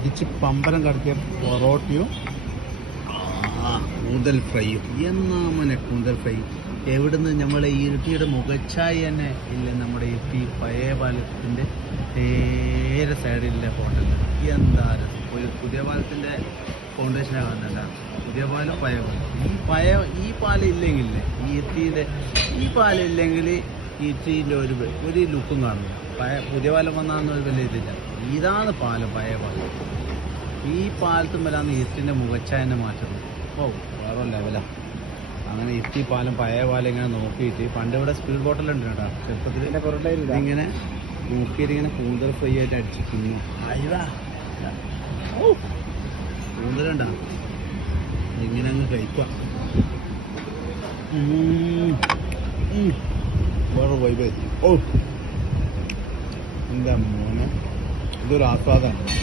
അടിച്ച് പമ്പരം കടത്തിയ പൊറോട്ടയും കൂന്തൽ ഫ്രൈയും. എന്നാ മനെ കൂന്തൽ ഫ്രൈ? എവിടുന്ന് നമ്മളെ ഈ ഇരുട്ടിയുടെ മുഖച്ചായി തന്നെ? ഇല്ല നമ്മുടെ ഇരുട്ടി പഴയ പാലത്തിന്റെ നേരെ സൈഡിലെ ഹോട്ടലിൽ എന്താ. ഒരു പുതിയ പാലത്തിന്റെ ഫൗണ്ടേഷനാണ് പുതിയ പാലം പഴയ പാലം? ഈ പഴയ ഈ പാലം ഇല്ലെങ്കിൽ ഈ ഇരിട്ടിയുടെ ഈ പാലം ഇല്ലെങ്കിൽ ഇരിട്ടിന്റെ ഒരു ഒരു ലുക്കും കാണില്ല പഴയ പുതിയ പാലം വന്നാന്ന് വലിയ ഇതില്ല. ഇതാണ് പാലം പഴയ പാലം. ഈ പാലത്തും വരാന്ന് ഇരിട്ടിന്റെ മുഖച്ചായനെ മാറ്റുന്നത് ഓ വേറെ ലെവലാ. അങ്ങനെ ഇത്തി പാലം പഴയ പാലം ഇങ്ങനെ നോക്കിയിട്ട് പണ്ട് ഇവിടെ സ്പീഡ് ബോട്ടിലുണ്ട് കേട്ടോ. ചെറുപ്പത്തിൽ ഇങ്ങനെ നോക്കിയിട്ട് ഇങ്ങനെ കൂന്തൽ ഫ്രൈ ആയിട്ട് അടിച്ച് തിന്നു. കൂന്തലുണ്ടാ ഇങ്ങനെ അങ്ങ് കഴിക്കുക വേറെ വൈബ് ഓ. എന്താ മോനെ. ഇതൊരു ആസ്വാദമാണ്